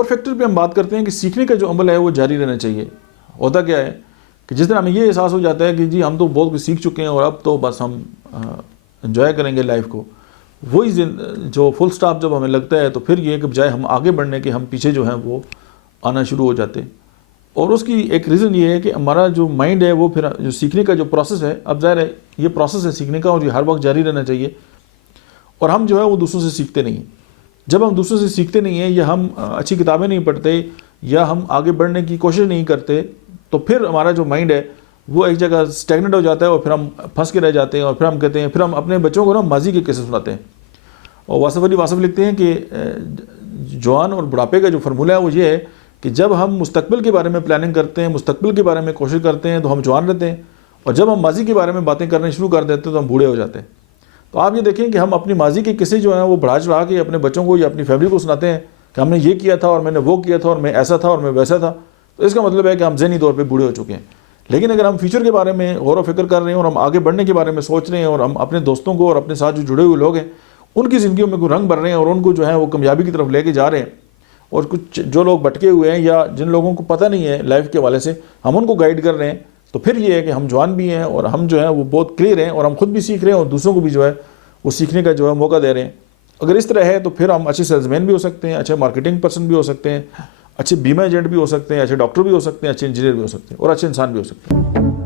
اور فیکٹر پہ ہم بات کرتے ہیں کہ سیکھنے کا جو عمل ہے وہ جاری رہنا چاہیے. ہوتا کیا ہے کہ جس طرح ہمیں یہ احساس ہو جاتا ہے کہ جی ہم تو بہت کچھ سیکھ چکے ہیں اور اب تو بس ہم انجوائے کریں گے لائف کو, وہی جو فل سٹاپ جب ہمیں لگتا ہے تو پھر یہ کہ بجائے ہم آگے بڑھنے کے ہم پیچھے جو ہیں وہ آنا شروع ہو جاتے ہیں. اور اس کی ایک ریزن یہ ہے کہ ہمارا جو مائنڈ ہے وہ پھر جو سیکھنے کا جو پروسیس ہے, اب ظاہر ہے یہ پروسیس ہے سیکھنے کا اور یہ ہر وقت جاری رہنا چاہیے, اور ہم جو ہے وہ دوسروں سے سیکھتے نہیں ہیں. جب ہم دوسروں سے سیکھتے نہیں ہیں یا ہم اچھی کتابیں نہیں پڑھتے یا ہم آگے بڑھنے کی کوشش نہیں کرتے, تو پھر ہمارا جو مائنڈ ہے وہ ایک جگہ اسٹیگنٹ ہو جاتا ہے اور پھر ہم پھنس کے رہ جاتے ہیں. اور پھر ہم کہتے ہیں, پھر ہم اپنے بچوں کو نا ماضی کے قصے سناتے ہیں. اور واصف علی واصف لکھتے ہیں کہ جوان اور بڑھاپے کا جو فارمولہ ہے وہ یہ ہے کہ جب ہم مستقبل کے بارے میں پلاننگ کرتے ہیں, مستقبل کے بارے میں کوشش کرتے ہیں تو ہم جوان رہتے ہیں, اور جب ہم ماضی کے بارے میں باتیں کرنے شروع کر دیتے ہیں تو ہم بوڑھے ہو جاتے ہیں. تو آپ یہ دیکھیں کہ ہم اپنی ماضی کے قصے جو ہیں وہ بڑھا چڑھا کے اپنے بچوں کو یا اپنی فیملی کو سناتے ہیں کہ ہم نے یہ کیا تھا اور میں نے وہ کیا تھا اور میں ایسا تھا اور میں ویسا تھا. تو اس کا مطلب ہے کہ ہم ذہنی طور پہ بوڑھے ہو چکے ہیں. لیکن اگر ہم فیوچر کے بارے میں غور و فکر کر رہے ہیں اور ہم آگے بڑھنے کے بارے میں سوچ رہے ہیں اور ہم اپنے دوستوں کو اور اپنے ساتھ جو جڑے ہوئے لوگ ہیں ان کی زندگیوں میں کوئی رنگ بھر رہے ہیں اور ان کو جو ہے وہ کامیابی کی طرف لے کے جا رہے ہیں, اور کچھ جو لوگ بھٹکے ہوئے ہیں یا جن لوگوں کو پتہ نہیں ہے لائف کے حوالے سے ہم ان کو گائیڈ کر رہے ہیں, تو پھر یہ ہے کہ ہم جوان بھی ہیں اور ہم جو ہے وہ بہت کلیئر ہیں اور ہم خود بھی سیکھ رہے ہیں اور دوسروں کو بھی جو ہے وہ سیکھنے کا جو ہے موقع دے رہے ہیں. اگر اس طرح ہے تو پھر ہم اچھے سیلز مین بھی ہو سکتے ہیں, اچھے مارکیٹنگ پرسن بھی ہو سکتے ہیں, اچھے بیمہ ایجنٹ بھی ہو سکتے ہیں, اچھے ڈاکٹر بھی ہو سکتے ہیں, اچھے انجینئر بھی ہو سکتے ہیں اور اچھے انسان بھی ہو سکتے ہیں.